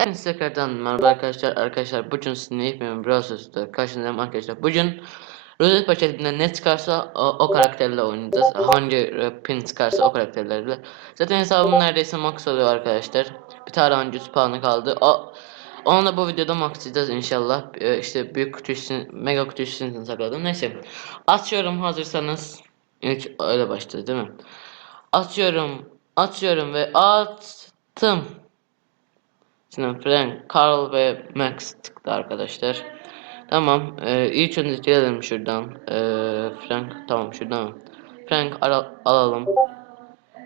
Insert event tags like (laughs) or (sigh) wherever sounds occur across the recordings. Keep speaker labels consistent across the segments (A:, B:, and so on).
A: Hepinize tekrardan merhaba arkadaşlar. Arkadaşlar bugün sizinle yapmıyorum Browser'da karşınızdayım arkadaşlar. Bugün rozet paketinden ne çıkarsa o, o karakterle oynayacağız. Hangi e, pin çıkarsa o karakterlerle. Zaten hesabım neredeyse max oluyor arkadaşlar. Bir tane önce spawn'ı kaldı. O onu da bu videoda maxlayacağız inşallah. E, işte büyük kutu mega kutu için sakladım. Neyse. Açıyorum hazırsanız. İlk öyle başladı değil mi? Açıyorum. Açıyorum ve attım. Şimdi Frank, Carl ve Max çıktı arkadaşlar. Tamam. E, ilk önce gelelim şuradan. E, Frank tamam şuradan. Frank al alalım.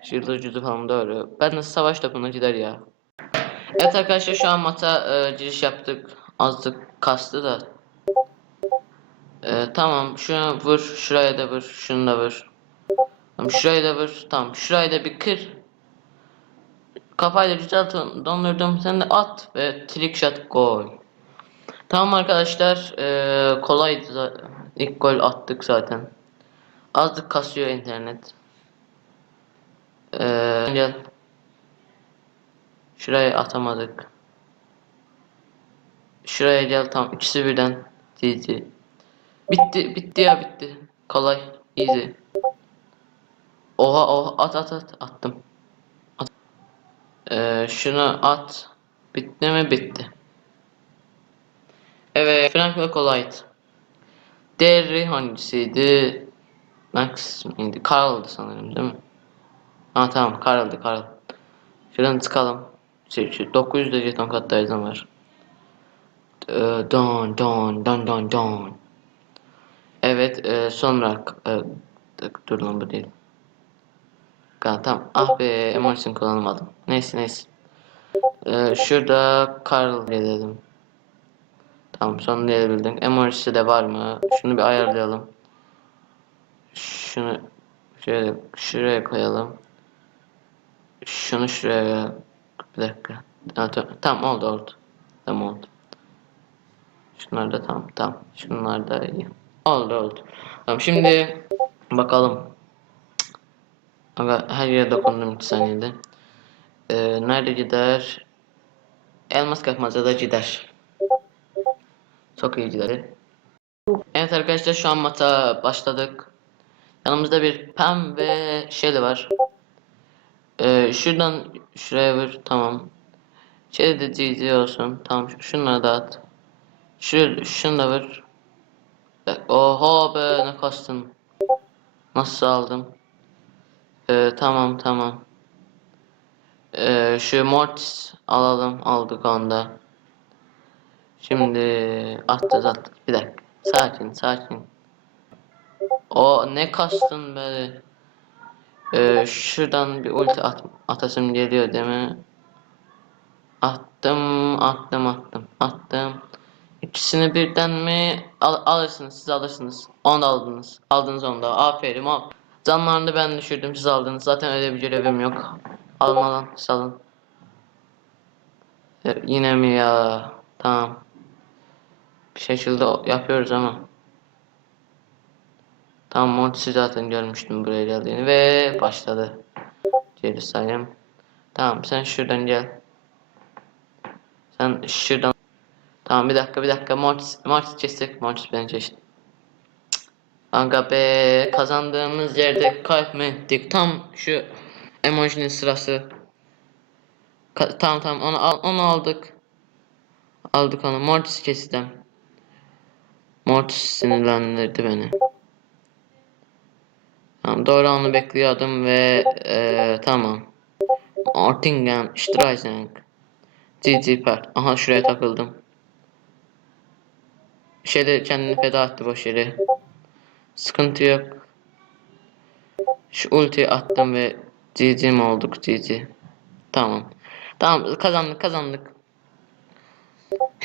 A: Şurada cüzü falan doğru. Ben de savaş topuna gider ya. Evet arkadaşlar şu an mata e, giriş yaptık. Azlık kastı da. E, tamam şunu vur. Şuraya da vur. Şunu da vur. Tamam şuraya da vur. Tamam şuraya da bir kır. Kafayla güzel dondurdum. Sen de at ve trick shot gol. Tamam arkadaşlar. Ee, kolaydı. İlk gol attık zaten. Azlık kasıyor internet. Ee. Şuraya atamadık. Şuraya gel tam ikisi birden. GG. Bitti bitti ya bitti. Kolay. Easy. Oha oha at at at attım. Ee, şunu at. Bitti mi? Bitti. Evet, Frank ve Collide. Derry hangisiydi? Max miydi? Carl'dı sanırım değil mi? Ha tamam Carl'dı Carl. Şuradan çıkalım. Şey, şu 900 de jeton kattayızım var. Ee, don don don don don. Evet e, sonra e, dur lan bu değil. Ha, tamam. Ah be emotion kullanamadım. Neyse neyse. Ee, şurada Carl gelelim. Tamam sonunu gelebildim. Emojisi de var mı? Şunu bir ayarlayalım. Şunu şöyle şuraya koyalım. Şunu şuraya bir dakika. Tamam oldu oldu. Tamam oldu. Şunlar da tamam tamam. Şunlar da iyi. Oldu oldu. Tamam şimdi bakalım. Aga her yere dokundum 2 saniyede. Ee, nerede gider? Elmas kapmaca da gider. Çok iyi gider. Evet arkadaşlar şu an mata başladık. Yanımızda bir pem ve şeyle var. Ee, şuradan şuraya vur tamam. Şey de GG olsun. Tamam şunları da at. Şu, şunu da vur. Oha be ne kastın. Nasıl aldım? Ee, tamam tamam. Ee, şu Mortis alalım aldık onda. Şimdi atacağız attık. Bir dakika. Sakin sakin. O ne kastın böyle. Ee, şuradan bir ulti at atasım geliyor değil mi? Attım attım attım attım. İkisini birden mi Al alırsınız siz alırsınız. Onu da aldınız. Aldınız onu da. Aferin al. Canlarını ben düşürdüm siz aldınız. Zaten öyle bir görevim yok. Alma lan salın. Ya, yine mi ya? Tamam. Bir şekilde yapıyoruz ama. Tamam Mortis'i zaten görmüştüm buraya geldiğini ve başladı. Geri sayım. Tamam sen şuradan gel. Sen şuradan. Tamam bir dakika bir dakika Mortis, Mortis kestik. Mortis beni geçti. Kanka be kazandığımız yerde kaybettik. Tam şu emojinin sırası. Ka tamam tamam onu al onu aldık. Aldık onu. Mortis kestim. Mortis sinirlendirdi beni. Tamam doğru anı bekliyordum ve ee, tamam. Ortingen, Streisand. GG Part. Aha şuraya takıldım. Şeyde kendini feda etti boş yere. Sıkıntı yok. Şu ulti attım ve GG olduk GG. Tamam. Tamam kazandık kazandık. (laughs)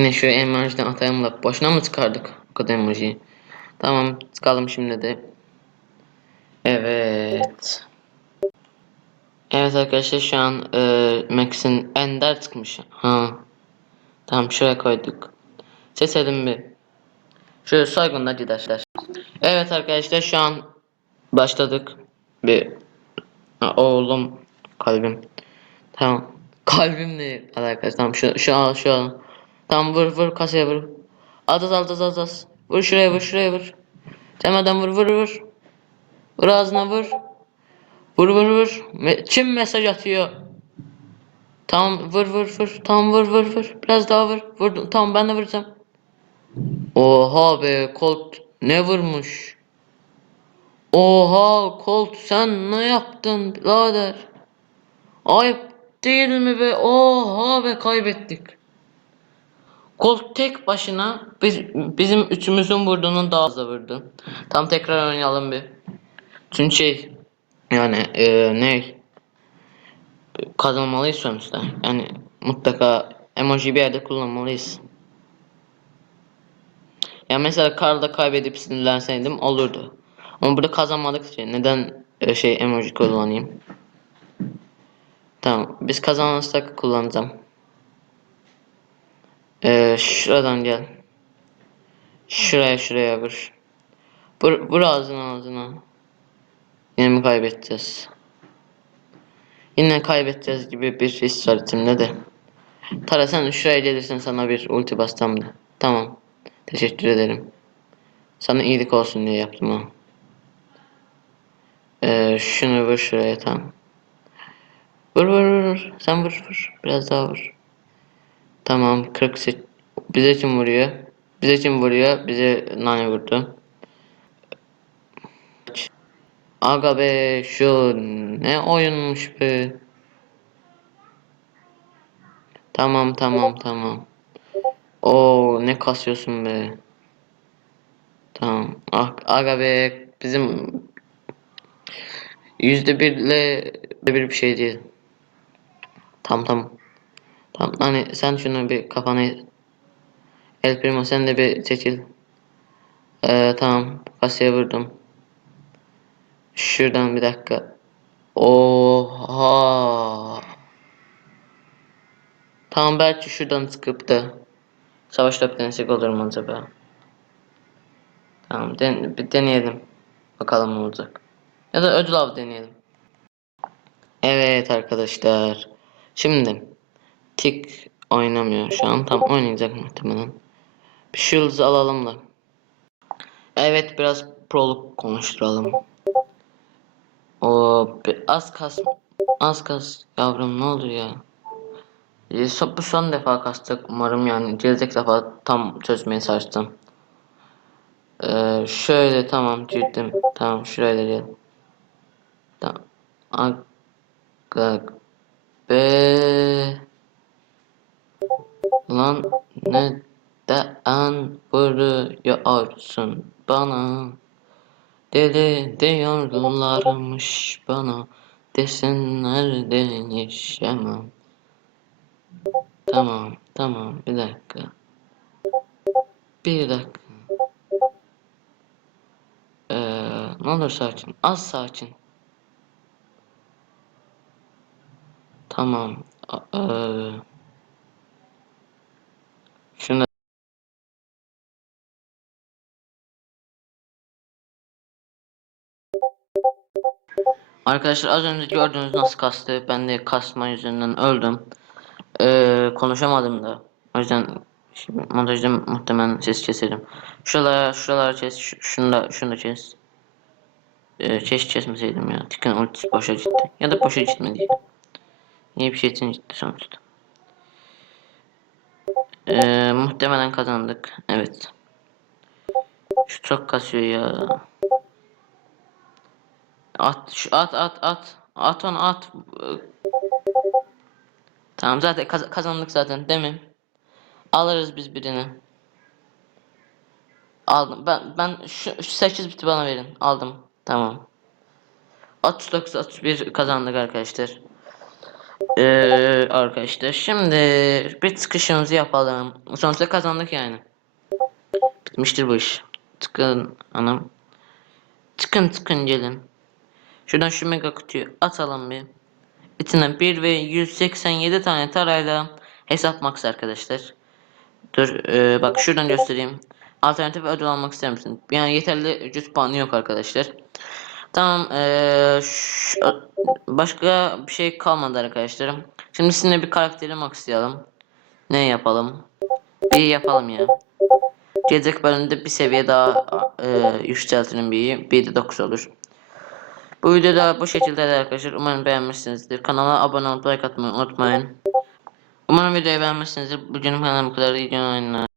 A: Yine şu emojiden atayım da boşuna mı çıkardık o kadar emojiyi? Tamam çıkalım şimdi de. Evet. Evet arkadaşlar şu an e, Max'in Ender çıkmış. Ha. Tamam şuraya koyduk. Seçelim bir. Şöyle soygunda gider. Evet arkadaşlar şu an başladık. Bir ha, oğlum kalbim. Tamam. Kalbimle alakası. Tamam şu şu an şu an. Tamam vur vur kasaya vur. Az az az. Vur şuraya vur şuraya vur. Demeden vur vur vur. Vur ağzına vur. Vur vur vur. Me- Kim mesaj atıyor? Tamam vur vur vur. Tamam vur vur vur. Biraz daha vur. Vurdum. Tamam ben de vuracağım. Oha be Colt ne vurmuş? Oha Colt sen ne yaptın birader? Ayıp değil mi be? Oha be kaybettik. Colt tek başına biz, bizim üçümüzün vurduğunun daha fazla vurdu. Tam tekrar oynayalım bir. Çünkü şey yani eee ne kazanmalıyız sonuçta. Yani mutlaka emoji bir yerde kullanmalıyız. Ya mesela Karl'da kaybedip sinirlenseydim olurdu. Ama burada kazanmadık için neden e, şey emoji kullanayım? Tamam. Biz kazanırsak kullanacağım. Ee, şuradan gel. Şuraya şuraya vur. Vur, vur ağzına ağzına. Yine mi kaybedeceğiz? Yine kaybedeceğiz gibi bir his var içimde de. Tara sen şuraya gelirsen sana bir ulti bastım da. Tamam. Teşekkür ederim. Sana iyilik olsun diye yaptım ha. Ee, şunu vur şuraya. Vur vur vur vur. Sen vur vur. Biraz daha vur. Tamam 48. Bize kim vuruyor? Bize kim vuruyor? Bize nane vurdu. Aga be şu ne oyunmuş be. Tamam tamam tamam. Oo ne kasıyorsun be. Tamam. Ah, aga be bizim yüzde birle bir bir şey değil. Tamam tamam. Tamam hani sen şunu bir kafana El Primo sen de bir çekil. Ee, tamam kasaya vurdum. Şuradan bir dakika. Oha. Tamam belki şuradan çıkıp da savaş top denesek olur mu acaba? Tamam den bir deneyelim. Bakalım ne olacak. Ya da ödül av deneyelim. Evet arkadaşlar. Şimdi tik oynamıyor şu an. Tam oynayacak muhtemelen. Bir shields alalım da. Evet biraz proluk konuşturalım. O az kas az kas yavrum ne olur ya. Bu son defa kastık umarım yani gelecek defa tam çözmeye çalıştım. Ee, şöyle tamam girdim. Tamam şuraya da gel. Tamam. Aga be. Lan neden vuruyorsun bana? Deli diyorlarmış bana. Desinler de yaşamam. Tamam, tamam. Bir dakika. Bir dakika. Ee, ne olur sakin. Az sakin. Tamam. Ee, şunu Arkadaşlar az önce gördüğünüz nasıl kastı. Ben de kasma yüzünden öldüm. Ee, konuşamadım da. O yüzden montajda muhtemelen ses keserim. Şuralara, şuralara kes. Şunu da, şunu da kes. Ee, kes kesmeseydim ya. Tikin ultisi boşa gitti. Ya da boşa gitmedi. İyi bir şey için gitti sonuçta. Ee, muhtemelen kazandık. Evet. Şu çok kasıyor ya. At, şu at, at, at. At onu at. Tamam zaten kaz- kazandık zaten değil mi? Alırız biz birini. Aldım. Ben ben şu, şu 8 biti bana verin. Aldım. Tamam. 39 31 kazandık arkadaşlar. Ee, arkadaşlar şimdi bir çıkışımızı yapalım. Sonuçta kazandık yani. Bitmiştir bu iş. Çıkın anam. Çıkın çıkın gelin. Şuradan şu mega kutuyu atalım bir. İçinden 1 ve 187 tane tarayla hesap max arkadaşlar. Dur e, bak şuradan göstereyim. Alternatif ödül almak ister misin? Yani yeterli ücret puanı yok arkadaşlar. Tamam e, şu- başka bir şey kalmadı arkadaşlarım. Şimdi sizinle bir karakteri maxlayalım. Ne yapalım? Bir yapalım ya. Gelecek bölümde bir seviye daha e, yükseltelim bir. Bir de 9 olur. Bu videoda bu şekilde arkadaşlar. Umarım beğenmişsinizdir. Kanala abone olup like atmayı unutmayın. Umarım videoyu beğenmişsinizdir. Bugün kanalım bu kadar. İyi günler.